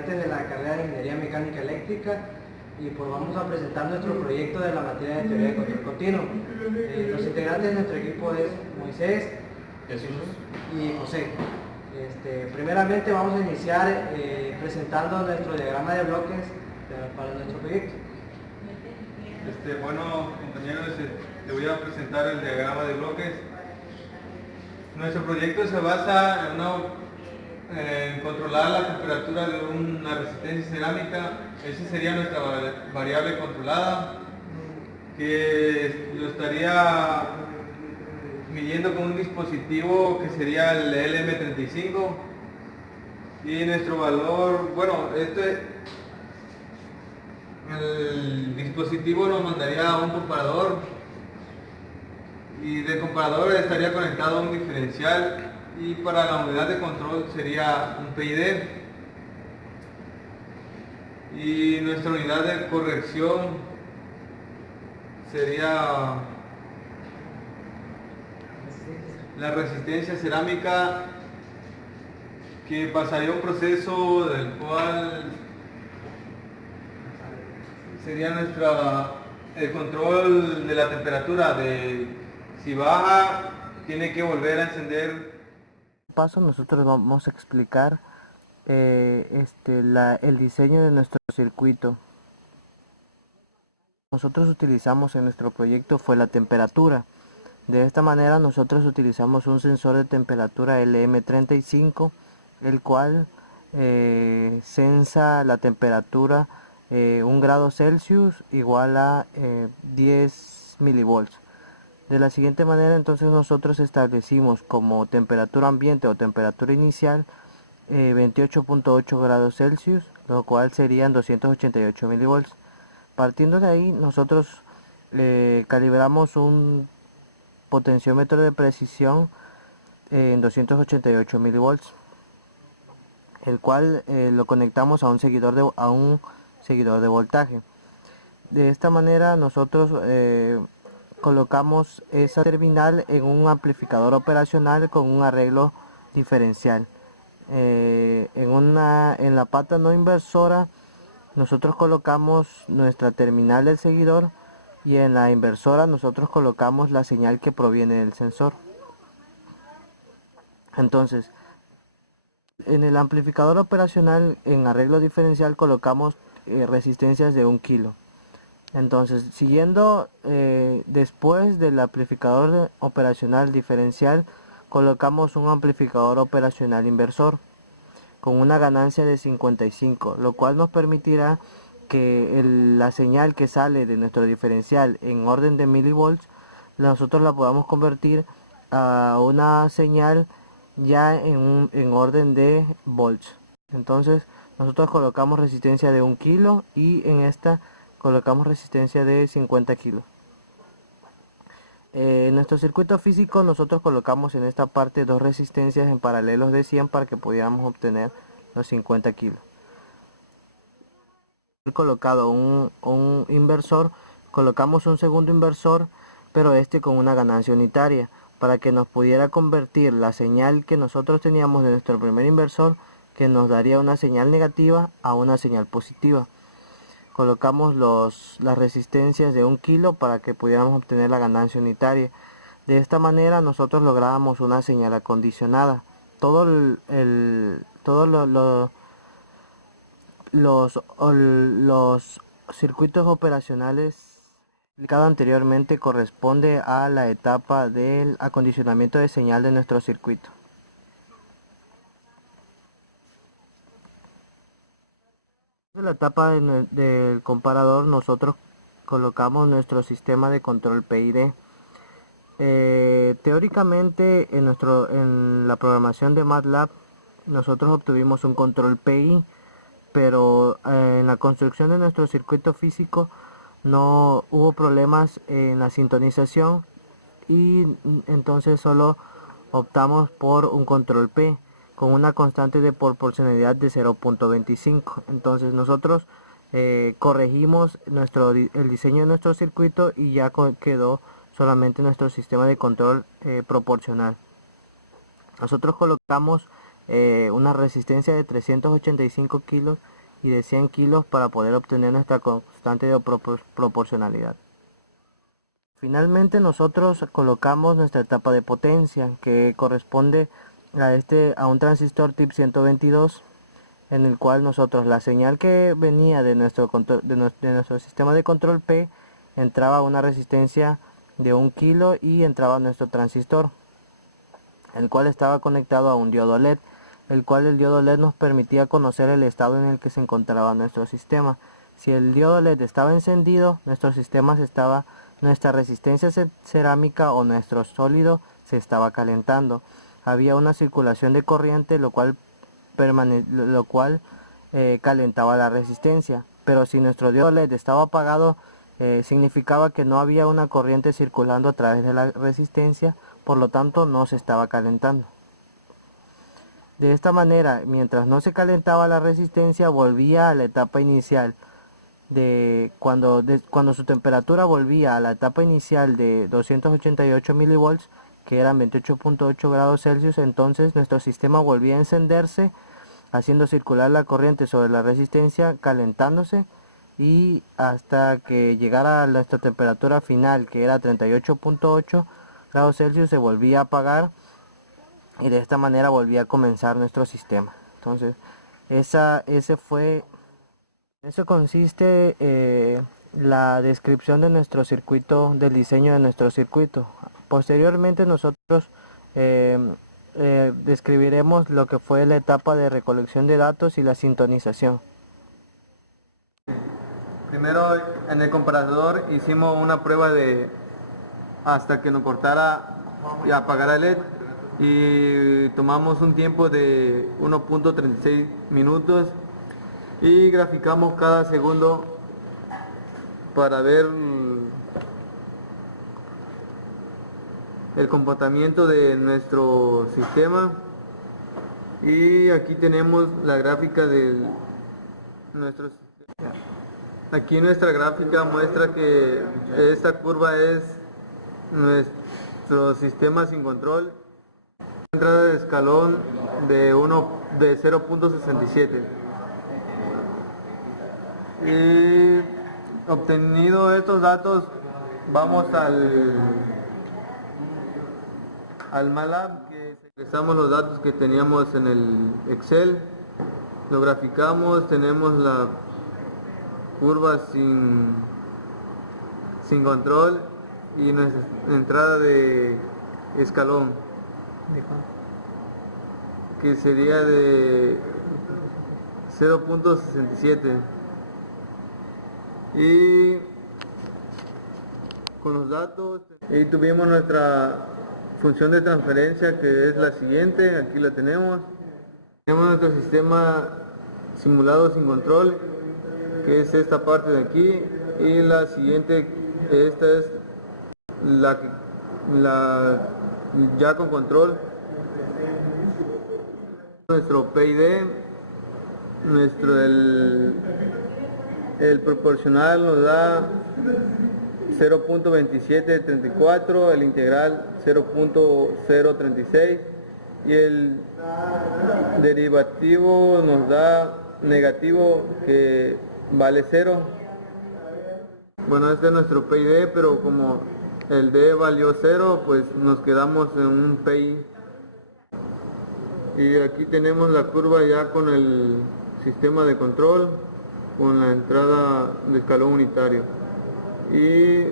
estudiantes de la carrera de Ingeniería Mecánica Eléctrica y pues vamos a presentar nuestro proyecto de la materia de teoría de control continuo. Los integrantes de nuestro equipo es Moisés, Jesús y José. Primeramente vamos a iniciar presentando nuestro diagrama de bloques para nuestro proyecto. Bueno, compañeros, te voy a presentar el diagrama de bloques. Nuestro proyecto se basa en controlar la temperatura de una resistencia cerámica. Esa sería nuestra variable controlada, que lo estaría midiendo con un dispositivo que sería el LM35, y nuestro valor, el dispositivo nos mandaría a un comparador, y del comparador estaría conectado a un diferencial, y para la unidad de control sería un PID, y nuestra unidad de corrección sería la resistencia cerámica, que pasaría un proceso del cual sería el control de la temperatura, de si baja tiene que volver a encender. Paso nosotros vamos a explicar el diseño de nuestro circuito. Nosotros utilizamos en nuestro proyecto fue la temperatura. De esta manera nosotros utilizamos un sensor de temperatura LM35, el cual sensa la temperatura 1 grado Celsius igual a 10 milivolts. De la siguiente manera, entonces nosotros establecimos como temperatura ambiente o temperatura inicial 28.8 grados Celsius, lo cual serían 288 milivolts. Partiendo de ahí, nosotros calibramos un potenciómetro de precisión en 288 milivolts, el cual lo conectamos a un seguidor de voltaje. De esta manera nosotros colocamos esa terminal en un amplificador operacional con un arreglo diferencial. En la pata no inversora nosotros colocamos nuestra terminal del seguidor, y en la inversora nosotros colocamos la señal que proviene del sensor. Entonces, en el amplificador operacional en arreglo diferencial colocamos resistencias de 1 kilo. Entonces, siguiendo después del amplificador operacional diferencial, colocamos un amplificador operacional inversor con una ganancia de 55, lo cual nos permitirá que la señal que sale de nuestro diferencial en orden de milivolts, nosotros la podamos convertir a una señal ya en orden de volts. Entonces, nosotros colocamos resistencia de 1 kilo y en esta colocamos resistencia de 50 kilos. En nuestro circuito físico nosotros colocamos en esta parte dos resistencias en paralelos de 100 para que pudiéramos obtener los 50 kilos. Colocado un inversor, colocamos un segundo inversor, pero con una ganancia unitaria, para que nos pudiera convertir la señal que nosotros teníamos de nuestro primer inversor, que nos daría una señal negativa, a una señal positiva. Colocamos las resistencias de 1 kilo para que pudiéramos obtener la ganancia unitaria. De esta manera nosotros lográbamos una señal acondicionada. Los circuitos operacionales explicado anteriormente corresponde a la etapa del acondicionamiento de señal de nuestro circuito. En la etapa del comparador nosotros colocamos nuestro sistema de control PID. Teóricamente en la programación de MATLAB nosotros obtuvimos un control PI, pero en la construcción de nuestro circuito físico no hubo problemas en la sintonización, y entonces solo optamos por un control P con una constante de proporcionalidad de 0.25. Entonces nosotros corregimos el diseño de nuestro circuito y ya quedó solamente nuestro sistema de control proporcional. Nosotros colocamos una resistencia de 385 kilos y de 100 kilos para poder obtener nuestra constante de proporcionalidad. Finalmente nosotros colocamos nuestra etapa de potencia, que corresponde a un transistor tip 122, en el cual nosotros la señal que venía de nuestro sistema de control P entraba a una resistencia de 1 kilo y entraba a nuestro transistor, el cual estaba conectado a un diodo LED, el cual el diodo LED nos permitía conocer el estado en el que se encontraba nuestro sistema. Si el diodo LED estaba encendido, nuestra resistencia cerámica o nuestro sólido se estaba calentando. Había una circulación de corriente, lo cual calentaba la resistencia. Pero si nuestro diodo LED estaba apagado, significaba que no había una corriente circulando a través de la resistencia, por lo tanto no se estaba calentando. De esta manera, mientras no se calentaba la resistencia, volvía a la etapa inicial. Cuando su temperatura volvía a la etapa inicial de 288 milivolts, que eran 28.8 grados Celsius, entonces nuestro sistema volvía a encenderse, haciendo circular la corriente sobre la resistencia, calentándose, y hasta que llegara a nuestra temperatura final, que era 38.8 grados Celsius, se volvía a apagar, y de esta manera volvía a comenzar nuestro sistema. Entonces eso consiste la descripción de nuestro circuito, del diseño de nuestro circuito. Posteriormente nosotros describiremos lo que fue la etapa de recolección de datos y la sintonización. Primero en el comparador hicimos una prueba hasta que nos cortara y apagara el LED, y tomamos un tiempo de 1.36 minutos y graficamos cada segundo para ver el comportamiento de nuestro sistema. Y aquí tenemos la gráfica de nuestro sistema. Aquí nuestra gráfica muestra que esta curva es nuestro sistema sin control. Entrada de escalón de 0.67. Y obtenido estos datos, vamos al MATLAB, que ingresamos los datos que teníamos en el Excel, lo graficamos, tenemos la curva sin control y nuestra entrada de escalón, que sería de 0.67. y con los datos y tuvimos nuestra función de transferencia, que es la siguiente. Aquí la tenemos nuestro sistema simulado sin control, que es esta parte de aquí, y la siguiente, esta es la ya con control. Nuestro PID, el proporcional nos da 0.2734, el integral 0.036 y el derivativo nos da negativo, que vale 0. Bueno, este es nuestro PID, pero como el D valió 0, pues nos quedamos en un PI. Y aquí tenemos la curva ya con el sistema de control, con la entrada de escalón unitario. Y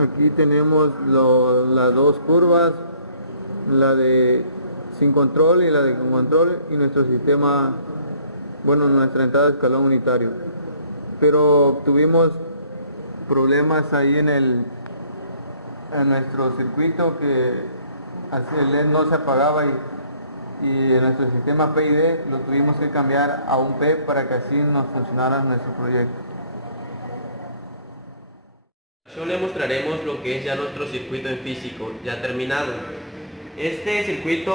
aquí tenemos las dos curvas, la de sin control y la de con control, y nuestro sistema, bueno, nuestra entrada de escalón unitario. Pero tuvimos problemas ahí en nuestro circuito, que así el LED no se apagaba, y en nuestro sistema PID lo tuvimos que cambiar a un P para que así nos funcionara nuestro proyecto. Le mostraremos lo que es ya nuestro circuito en físico, ya terminado. Este circuito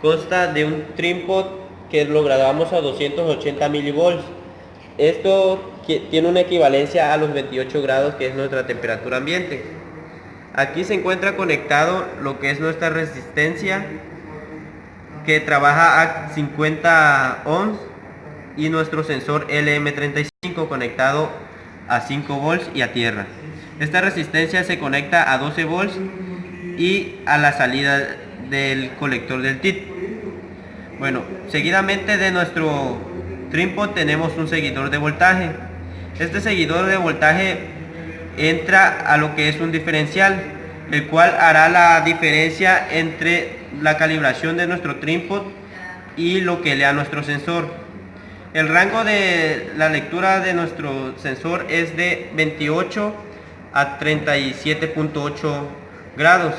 consta de un trim-pot que lo graduamos a 280 milivolts. Esto tiene una equivalencia a los 28 grados, que es nuestra temperatura ambiente. Aquí se encuentra conectado lo que es nuestra resistencia, que trabaja a 50 ohms, y nuestro sensor LM35 conectado a 5 volts y a tierra. Esta resistencia se conecta a 12 volts y a la salida del colector del TIT. Bueno, seguidamente de nuestro trinpot tenemos un seguidor de voltaje. Este seguidor de voltaje entra a lo que es un diferencial, el cual hará la diferencia entre la calibración de nuestro trinpot y lo que lea nuestro sensor. El rango de la lectura de nuestro sensor es de 28 a 37.8 grados.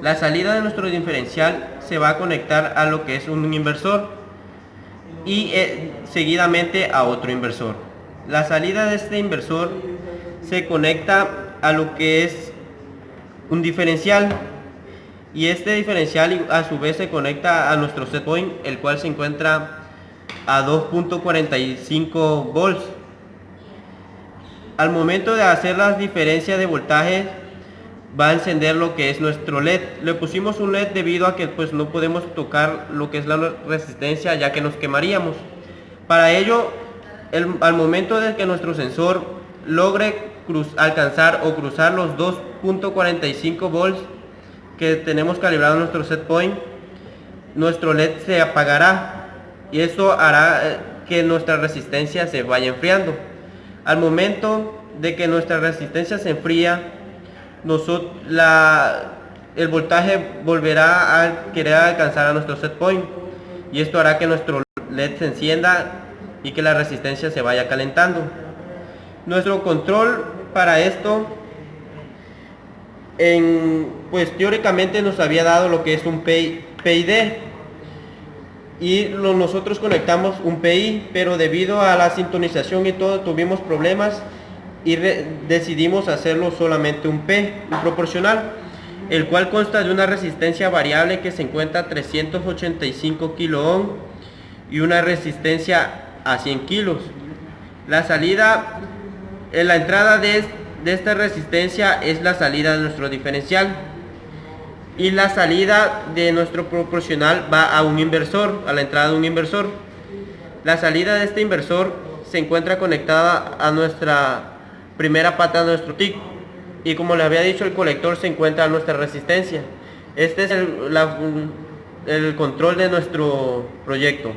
La salida de nuestro diferencial se va a conectar a lo que es un inversor y seguidamente a otro inversor. La salida de este inversor se conecta a lo que es un diferencial, y este diferencial a su vez se conecta a nuestro set point, el cual se encuentra a 2.45 volts. Al momento de hacer la diferencia de voltaje va a encender lo que es nuestro LED. Le pusimos un LED debido a que pues no podemos tocar lo que es la resistencia, ya que nos quemaríamos. Para ello, al momento de que nuestro sensor logre alcanzar o cruzar los 2.45 volts que tenemos calibrado en nuestro set point, nuestro LED se apagará, y esto hará que nuestra resistencia se vaya enfriando. Al momento de que nuestra resistencia se enfría, el voltaje volverá a querer alcanzar a nuestro set point, y esto hará que nuestro LED se encienda y que la resistencia se vaya calentando. Nuestro control para esto, pues teóricamente nos había dado lo que es un PID, y nosotros conectamos un PI, pero debido a la sintonización y todo tuvimos problemas y decidimos hacerlo solamente un proporcional, el cual consta de una resistencia variable que se encuentra a 385 kilo ohm y una resistencia a 100 kilos. La salida, la entrada de esta resistencia es la salida de nuestro diferencial, y la salida de nuestro proporcional va a un inversor, a la entrada de un inversor. La salida de este inversor se encuentra conectada a nuestra primera pata de nuestro TIC, y como les había dicho, el colector se encuentra a nuestra resistencia. Este es el control de nuestro proyecto.